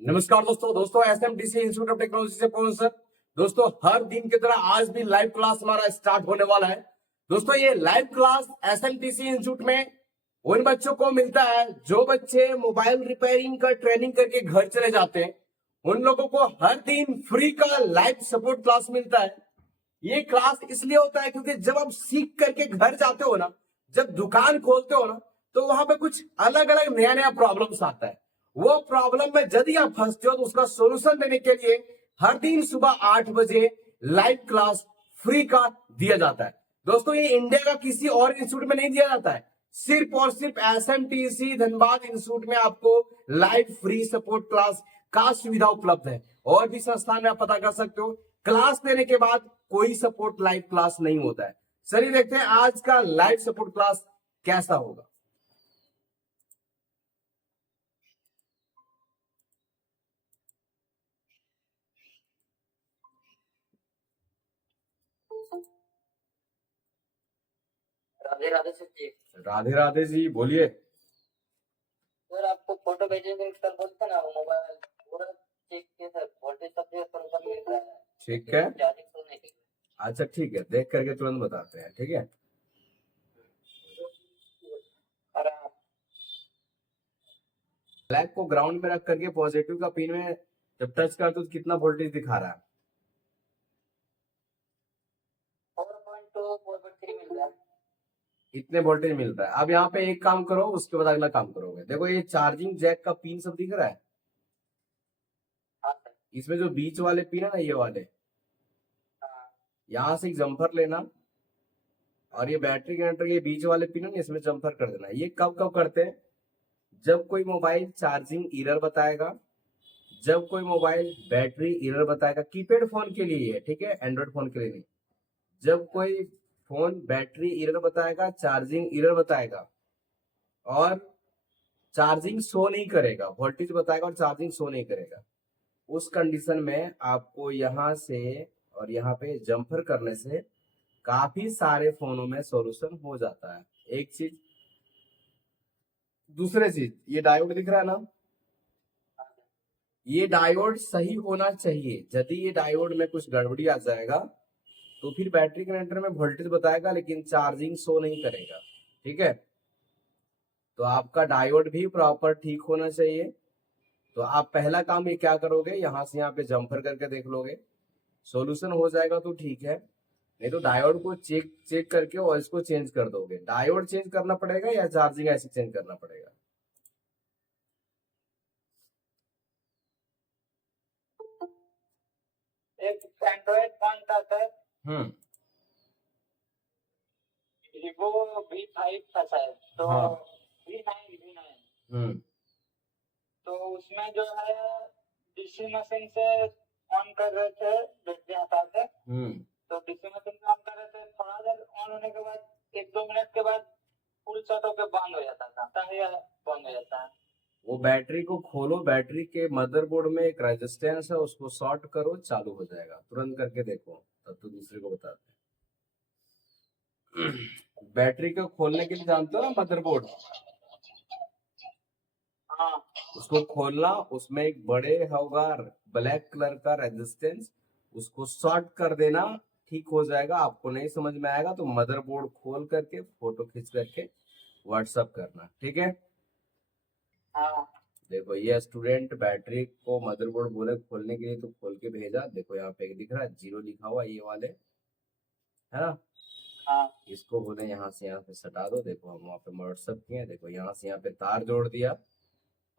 नमस्कार दोस्तों एसएमटीसी institute of technology से पवन सर। दोस्तों हर दिन की तरह आज भी लाइव क्लास हमारा स्टार्ट होने वाला है। दोस्तों ये लाइव क्लास एसएमटीसी इंस्टीट्यूट में उन बच्चों को मिलता है जो बच्चे मोबाइल रिपेयरिंग का ट्रेनिंग करके घर चले जाते हैं। उन लोगों को हर दिन फ्री का लाइव सपोर्ट क्लास मिलता है। ये क्लास इसलिए होता है क्योंकि जब आप सीख करके घर जाते हो ना, जब दुकान खोलते हो ना, तो वहां पे कुछ अलग अलग नया नया प्रॉब्लम्स आता है। वो प्रॉब्लम में यदि आप फंसते हो तो उसका सोल्यूशन देने के लिए हर दिन सुबह 8 बजे लाइव क्लास फ्री का दिया जाता है। दोस्तों ये इंडिया का किसी और इंस्टीट्यूट में नहीं दिया जाता है, सिर्फ और सिर्फ एसएमटीसी धनबाद इंस्टीट्यूट में आपको लाइव फ्री सपोर्ट क्लास का सुविधा उपलब्ध है। और भी संस्थान में आप पता कर सकते हो, क्लास देने के बाद कोई सपोर्ट लाइव क्लास नहीं होता है। चलिए देखते हैं आज का लाइव सपोर्ट क्लास कैसा होगा। राधे राधे सर जी। राधे राधे जी, बोलिए। सर आपको फोटो भेजे थे सर, बोलते ना वो मोबाइल पूरा चेक किया सर, वोल्टेज सब जगह पर मिल रहा है। ठीक है, चार्जिंग तो नहीं थी। अच्छा ठीक है, देख करके तुरंत बताते हैं। ठीक है, और आप ब्लैक को ग्राउंड में रख करके पॉजिटिव का पिन में जब टच करते हो तो कितना वोल्टेज दिखा रहा है? 4.2 4.3 मिल रहा है। इतने वोल्टेज मिलता है। अब यहाँ पे एक काम करो, उसके बाद अगला काम करोगे। देखो ये चार्जिंग जैक का पिन सब दिख रहा है। हाँ सर। इसमें जो बीच वाले पिन है ना, ये वाले, हाँ यहाँ से एक जम्फर लेना और ये बैटरी कनेक्टर के बीच वाले पिन है ना, इसमें जम्फर कर देना। ये कब कब करते हैं? जब कोई मोबाइल चार्जिंग एरर बताएगा, जब कोई मोबाइल बैटरी एरर बताएगा। कीपैड फोन के लिए है, ठीक है, एंड्रॉइड फोन के लिए नहीं। जब कोई फोन बैटरी एरर बताएगा, चार्जिंग एरर बताएगा और चार्जिंग शो नहीं करेगा, वोल्टेज बताएगा और चार्जिंग शो नहीं करेगा, उस कंडीशन में आपको यहाँ से और यहाँ पे जंपर करने से काफी सारे फोनों में सॉल्यूशन हो जाता है। एक चीज, दूसरी चीज, ये डायोड दिख रहा है ना, ये डायोड सही होना चाहिए। यदि ये डायोड में कुछ गड़बड़ी आ जाएगा तो फिर बैटरी कनेक्टर में वोल्टेज बताएगा लेकिन चार्जिंग शो नहीं करेगा। ठीक है, तो आपका डायोड भी प्रॉपर ठीक होना चाहिए। तो आप पहला काम ये क्या करोगे, यहाँ से यहाँ पे जंपर करके देख लोगे, सॉल्यूशन हो जाएगा तो ठीक है, नहीं तो डायोड को चेक चेक करके और इसको चेंज कर दोगे। डायोड चेंज करना पड़ेगा या चार्जिंग ऐसे चेंज करना पड़ेगा? एक एंड्रॉइड फोन था सर, हम्म, वीवो V5 था शायद, तो हाँ, V9 तो उसमें जो है डीसी मशीन से ऑन कर रहे थे, बैटरी हटा के। तो डीसी मशीन में ऑन कर रहे थे, थोड़ा देर ऑन होने के बाद 1-2 मिनट के बाद फुल शॉट होकर बंद हो जाता था, बंद हो जाता है। वो बैटरी को खोलो, बैटरी के मदरबोर्ड में एक रेजिस्टेंस है, उसको शॉर्ट करो, चालू हो जाएगा। तुरंत करके देखो, तब तो दूसरे को बताते हैं। बैटरी को खोलने के लिए जानते हो ना, मदरबोर्ड, हाँ उसको खोलना, उसमें एक बड़े होगा ब्लैक कलर का रेजिस्टेंस, उसको शॉर्ट कर देना, ठीक हो जाएगा। आपको नहीं समझ में आएगा तो मदरबोर्ड खोल करके फोटो खींच करके व्हाट्सअप करना। ठीक है, हाँ देखो ये स्टूडेंट बैटरी को मदरबोर्ड बोले खोलने के लिए तो खोल के भेजा। देखो यहाँ पे एक दिख रहा है 0 लिखा हुआ, ये वाले है ना, हाँ इसको बोले यहाँ से यहाँ पे सटा दो। देखो हम वहाँ पे व्हाट्सअप किए, देखो यहाँ से यहाँ पे तार जोड़ दिया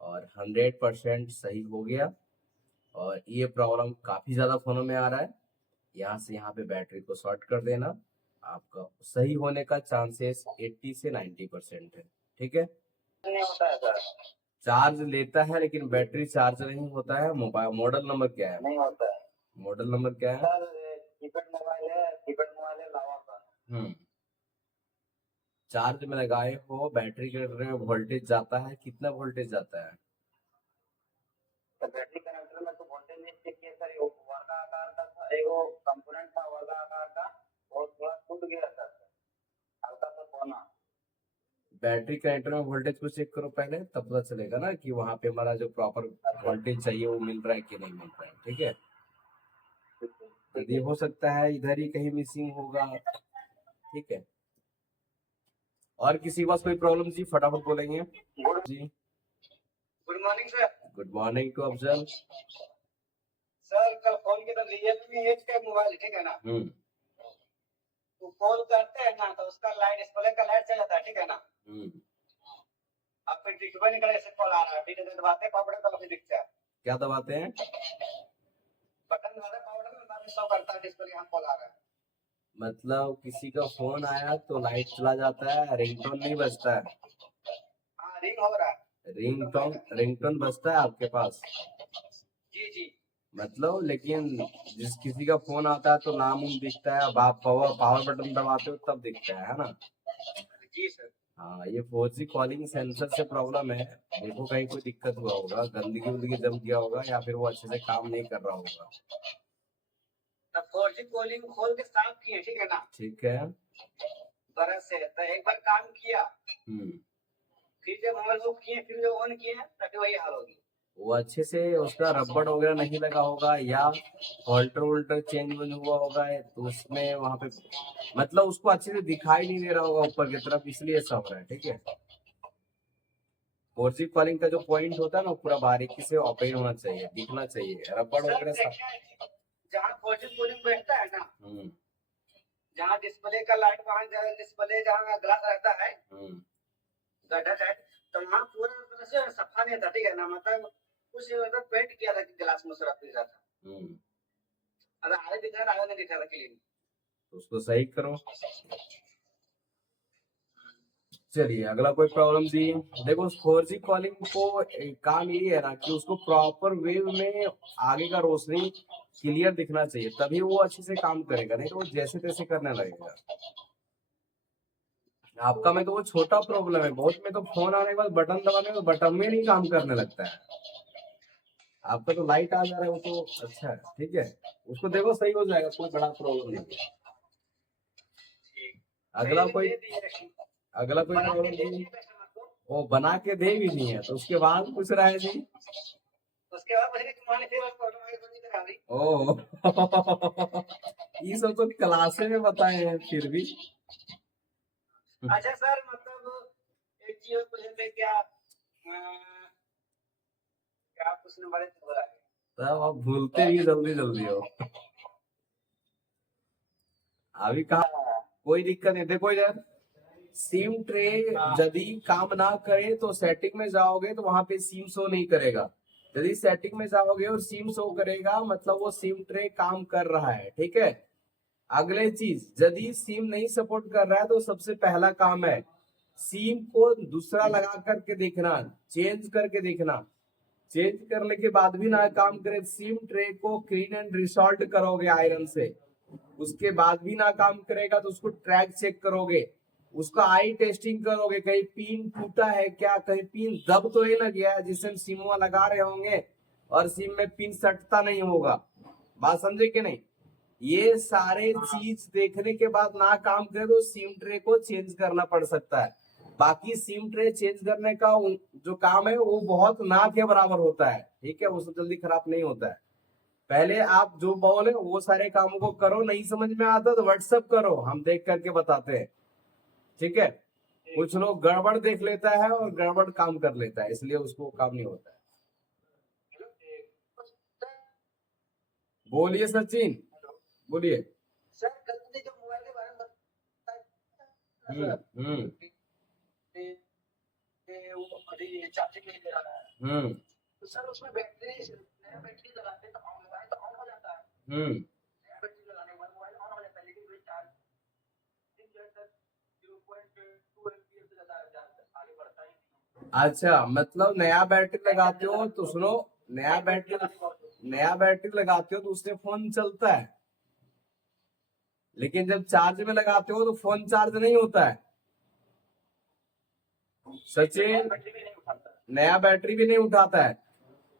और 100% सही हो गया। और ये प्रॉब्लम काफी ज्यादा फोनों में आ रहा है। यहाँ से यहाँ पे बैटरी को शॉर्ट कर देना, आपका सही होने का चांसेस 80 से 90% है। ठीक है, नहीं होता है सर, चार्ज लेता है लेकिन बैटरी चार्ज नहीं होता है। मोबाइल मॉडल नंबर क्या है? नहीं होता है मॉडल नंबर क्या है? सर। कीपैड मोबाइल है लावा का। हम्म, चार्ज में लगाए हो, बैटरी के में वोल्टेज जाता है, कितना वोल्टेज जाता है? तो बैटरी कनेक्टर में तो वोल्टेज नहीं चेक किया सर, वो वर्गा आकार का था, एक वो कंपोनेंट था वर्गा आकार का, और थोड़ा टूट गया था सर, हल्का सा कोना। बैटरी कनेक्टर में वोल्टेज को चेक करो पहले, तब पता चलेगा ना कि वहां पे हमारा जो प्रॉपर वोल्टेज चाहिए वो मिल रहा है कि नहीं मिल रहा है। ठीक है, यदि हो सकता है इधर ही कहीं मिसिंग होगा। ठीक है, और किसी के पास कोई प्रॉब्लम जी फटाफट बोलेंगे जी। Good morning sir. Good morning to Afzal. Sir कल फोन किया था, रियलमी एट का मोबाइल, ठीक है ना? तो कॉल करते हैं ना तो उसका लाइट, डिस्प्ले का लाइट चला जाता है, ठीक है ना? अब फिर दिखबे नहीं करे, ऐसे कॉल आ रहा है, ठीक है? दबाते हैं पावर बटन, तो दिखता है। क्या दबाते हैं? बटन दबाते हैं पावर बटन, तब शो करता है डिस्प्ले, यहाँ कॉल आ रहा है। मतलब किसी का फोन आया तो लाइट चला जाता है, रिंगटोन नहीं बजता है? हाँ, रिंग हो रहा है। रिंगटोन बजता है आपके पास? जी जी। मतलब लेकिन जिस किसी का फोन आता है तो नाम उम दिखता है, अब आप पावर बटन दबाते हो तब दिखता है ना? जी सर। हाँ, ये 4G कॉलिंग सेंसर से प्रॉब्लम है। देखो कहीं कोई दिक्कत हुआ होगा, गंदगी उंदगी जम गया होगा, या फिर वो अच्छे से काम नहीं कर रहा होगा। तब 4G कॉलिंग खोल के साफ किए, ठीक है ना? ठीक है। बरस से तो एक बार काम किया, फिर जब हम लोग किए, फिर जो ऑन किए, तभी वही हाल होगी। वो अच्छे से उसका रबड़ वगैरह नहीं लगा होगा, या होल्डर वोल्टर चेंज हुआ होगा, तो उसमें वहां पे मतलब उसको अच्छे से दिखाई नहीं दे रहा होगा ऊपर की तरफ, इसलिए ऐसा हो रहा है। ठीक है, 4G कॉलिंग का जो पॉइंट होता है ना, पूरा बारीकी से ओपन होना चाहिए, दिखना चाहिए, रबड़ वगैरह सब। जहाँ 4G कॉलिंग बैठता है ना, जहाँ डिस्प्ले का लाइट, वहाँ डिस्प्ले जहाँ ग्लास रहता है, गड्ढा टाइप, तो वहाँ पूरा तरह से सफा नहीं था, ठीक है ना? मतलब कुछ मतलब पेंट किया था कि ग्लास में सुरख दिख रहा था, अगर आगे दिख रहा, आगे नहीं दिख रहा क्लीन। उसको सही करो। चलिए अगला कोई प्रॉब्लम जी। देखो 4G कॉलिंग को काम ये है ना कि उसको प्रॉपर वेव में आगे का रोशनी क्लियर दिखना चाहिए, तभी वो अच्छे से काम करेगा, नहीं तो वो जैसे तैसे करने लगेगा। आपका में तो वो छोटा प्रॉब्लम है, बहुत में तो फोन आने के बाद बटन दबाने में बटन में नहीं काम करने लगता है। आपका तो लाइट आ जा रहा है, वो तो अच्छा है। ठीक है, उसको देखो सही हो जाएगा, कोई बड़ा प्रॉब्लम नहीं है। अगला कोई प्रॉब्लम नहीं। वो बना के दे भी नहीं है, तो उसके बाद पूछ रहा है जी। उसके बाद मुझे तुम्हारे से बस प्रॉब्लम है, बंदी करा दी। ओ ये सब तो क्लासे में बताए हैं फिर भी। अच्छा सर, मतलब एक चीज पूछते क्या, क्या पूछने वाले थे, बोला है तब आप भूलते भी जल्दी जल्दी हो। अभी कहा कोई दिक्कत नहीं। देखो इधर सिम ट्रे यदि काम ना करे तो सेटिंग में जाओगे तो वहां पे सिम शो नहीं करेगा। यदि सेटिंग में जाओगे और सिम शो करेगा, मतलब वो सिम ट्रे काम कर रहा है। ठीक है, अगले चीज, यदि सिम नहीं सपोर्ट कर रहा है तो सबसे पहला काम है सिम को दूसरा लगा करके देखना, चेंज करके देखना। चेंज करने के बाद भी ना काम करे, सिम ट्रे को क्लीन एंड रिसॉल्ट करोगे आयरन से, उसके बाद भी ना काम करेगा तो उसको ट्रैक चेक करोगे, उसका आई टेस्टिंग करोगे, कहीं पिन टूटा है क्या, कहीं पिन दब तो नहीं लग गया है जिससे सिम लगा रहे होंगे और सिम में पिन सटता नहीं होगा। बात समझे कि नहीं? ये सारे चीज देखने के बाद ना काम करे तो सिम ट्रे को चेंज करना पड़ सकता है। बाकी सिम ट्रे चेंज करने का जो काम है वो बहुत ना के बराबर होता है। ठीक है, वो सब जल्दी खराब नहीं होता है। पहले आप जो बोले वो सारे कामों को करो, नहीं समझ में आता तो व्हाट्सएप करो, हम देख करके बताते हैं। ठीक है, कुछ लोग गड़बड़ देख लेता है और गड़बड़ काम कर लेता है, इसलिए उसको काम नहीं होता है। बोलिए सचिन, बोलिए। सर कल मुझे जो मोबाइल के बारे में बताया, वो अभी चार्जिंग नहीं दे रहा है, तो सर उसमें बैटरी, नया बैटरी लगाते हैं तो मोबाइल तो ऑन हो जाता है, नया बैटरी लगाने के बाद मोबाइल ऑन हो जाता है, लेकिन वही चार्जिंग जो है सर 0.2 एमपीएस से ज्यादा आगे बढ़ता ही नहीं। अच्छा, मतलब नया बैटरी लगाते हो तो सुनो, नया बैटरी लगाते हो तो उससे फोन चलता है, लेकिन जब चार्ज में लगाते हो तो फोन चार्ज नहीं होता है। सचिन, नया बैटरी भी नहीं उठाता है।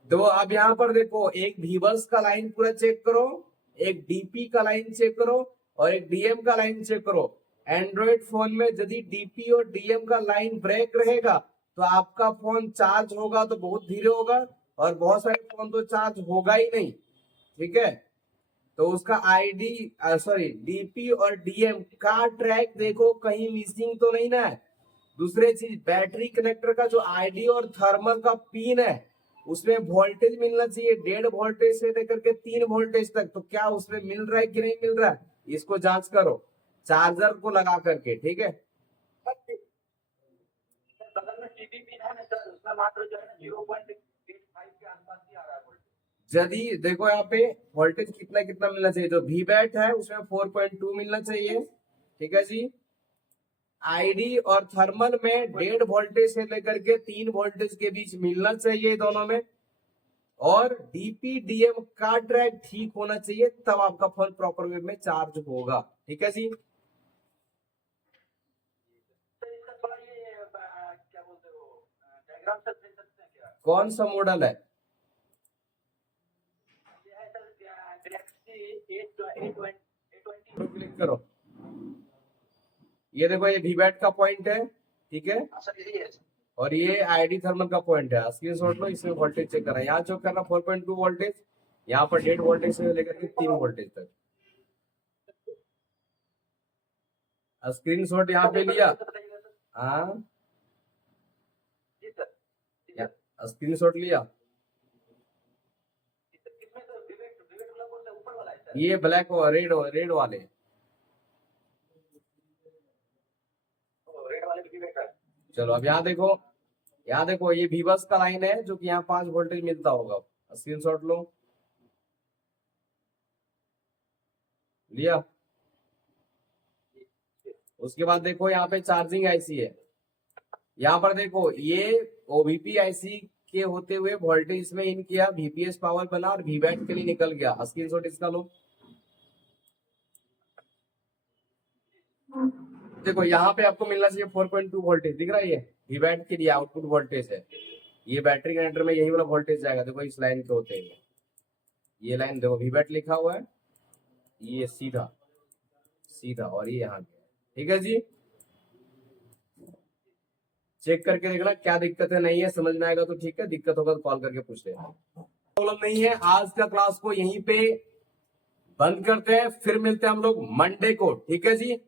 तो अब यहाँ पर देखो, एक वीवर्स का लाइन पूरा चेक करो, एक डीपी का लाइन चेक करो और एक डीएम का लाइन चेक करो। एंड्रॉइड फोन में यदि डीपी और डीएम का लाइन ब्रेक रहेगा तो आपका फोन चार्ज होगा तो बहुत धीरे होगा, और बहुत सारे फोन तो चार्ज होगा ही नहीं। ठीक है, तो उसका डीपी और डीएम का ट्रैक देखो कहीं मिसिंग तो नहीं ना है। दूसरी चीज, बैटरी कनेक्टर का जो आईडी और थर्मल का पिन है उसमें वोल्टेज मिलना चाहिए 1.5 वोल्टेज से लेकर के 3 वोल्टेज तक। तो क्या उसमें मिल रहा है कि नहीं मिल रहा है, इसको जांच करो चार्जर को लगा करके। ठीक है, बगल में टीवी पिन है ना सर, उसमें मात्र जो है ना 0.85 के आसपास ही आ रहा है वोल्टेज। यदि देखो यहाँ पे वोल्टेज कितना कितना मिलना चाहिए, जो वीबैट है उसमें 4.2 मिलना चाहिए। ठीक है जी, आईडी और थर्मल में 1.5 वोल्टेज से लेकर के 3 वोल्टेज के बीच मिलना चाहिए दोनों में, और डीपी डीएम का ट्रैक ठीक होना चाहिए, तब आपका फोन प्रॉपर वे में चार्ज होगा। ठीक है जी, तो इसका थोड़ा ये क्या बोलते हो डायग्राम सर दे सकते हैं क्या? कौन सा मॉडल है? ये है सर गैलेक्सी A20। क्लिक करो, ये देखो ये वीबैट का पॉइंट है। ठीक है, सर यही है। और ये आईडी थर्मल का पॉइंट है। स्क्रीनशॉट लो, इसमें वोल्टेज चेक करना, यहाँ चेक करना 4.2 वोल्टेज, यहाँ पर 1.5 वोल्टेज से लेकर के 3 वोल्टेज तक। स्क्रीनशॉट यहाँ पे लिया, हाँ जी सर, स्क्रीनशॉट लिया। किसमें सर विवेक वाला कौन सा ऊपर वाला है सर? ये ब्लैक और रेड वाले। रेड वाले भी विवेक है। चलो अब यहाँ देखो ये वीबस का लाइन है जो कि यहाँ 5 वोल्टेज मिलता होगा। स्क्रीनशॉट लो, लिया। उसके बाद देखो यहाँ पे चार्जिंग आईसी है, यहाँ पर देखो ये ओबीपी आईसी के होते हुए वोल्टेज में इन किया, वीपीएस पावर बना और वीबैट के लिए निकल गया। स्क्रीनशॉट इसका लो, देखो यहाँ पे आपको मिलना चाहिए 4.2 वोल्टेज, दिख रहा है, ये वीबैट के लिए आउटपुट वोल्टेज है। ये बैटरी कनेक्टर में यही वाला वोल्टेज जाएगा, देखो इस लाइन के होते हैं, ये लाइन देखो वीबैट लिखा हुआ है, ये सीधा और ये यहाँ। ठीक है जी, चेक करके देखना क्या दिक्कत है, नहीं है समझ में आएगा तो ठीक है, दिक्कत होगा तो कॉल करके पूछ लेना। प्रॉब्लम नहीं है। आज का क्लास को यहीं पे बंद करते हैं, फिर मिलते हैं हम लोग मंडे को। ठीक है जी।